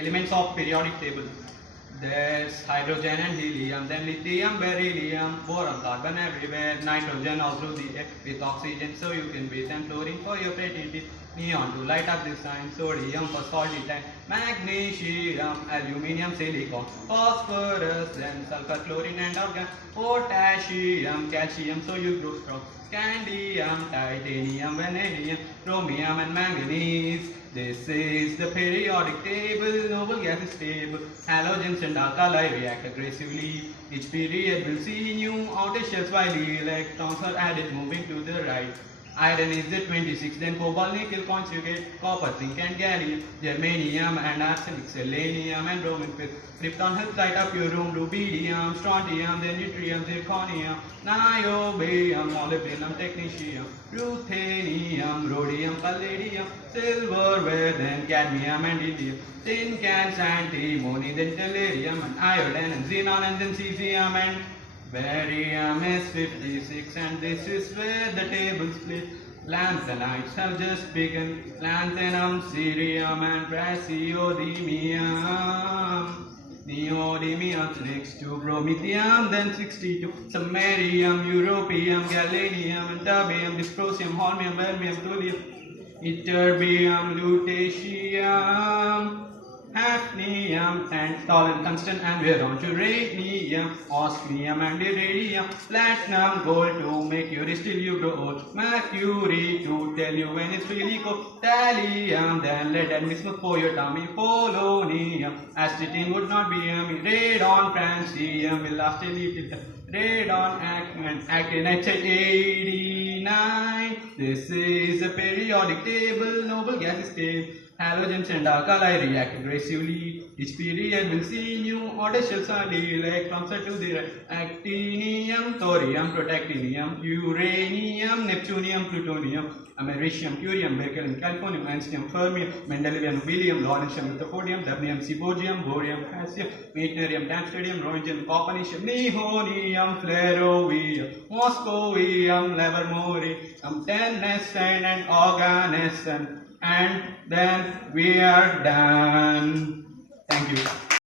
Elements of periodic table. There's hydrogen and helium, then lithium, beryllium, boron, carbon everywhere, nitrogen all through the air with oxygen so you can breathe, and fluorine for your pretty neon to light up the sign, sodium for salty tank, magnesium, aluminium, silicon, phosphorus, then sulfur, chlorine and argon, potassium, calcium so you grow strong, scandium, titanium, vanadium, chromium and manganese. This is the periodic table, noble gases table. Halogens and alkali react aggressively. Each period will see new outer shells while the electrons are added moving to the right. Iron is the 26, then cobalt, nickel conjugate, copper, zinc and gallium, germanium and arsenic, selenium and bromine fifth. Krypton helps light up your room, rubidium, strontium, then yttrium, zirconium, niobium, molybdenum, technetium, ruthenium, rhodium, palladium, silverware, then cadmium and indium, zinc and antimony, then tellurium and iodine and xenon and then cesium and barium is 56, and this is where the table split. Lanthanides have just begun. Lanthanum, cerium and praseodymium. Neodymium next to promethium, then 62. Samarium, europium, galenium, and terbium, dysprosium, holmium, bermium, thulium, ytterbium, lutetium, hafnium and tolerant tungsten, and we're on to radium, osmium and iridium, platinum, gold to make you rich till you grow old, mercury to tell you when it's really cold, thallium, then lead and bismuth for your tummy, polonium, astatine would not be yummy, radon, francium will last till you till radon, actinide, 89. This is a periodic table, noble gases table. Halogens and alkali react aggressively. Each period will see new order shells and electrons are to the right. Actinium, thorium, protactinium, uranium, neptunium, plutonium, americium, curium, berkelium, californium, einstein, fermium, mendelevium, nobelium, lawrencium, rutherfordium, dubnium, syborium, borium, cassium, meitnerium, tungstenium, roentgen, copernicium, nihonium, flerovium, moscovium, livermorium, tennessine and organescent. And then we are done. Thank you.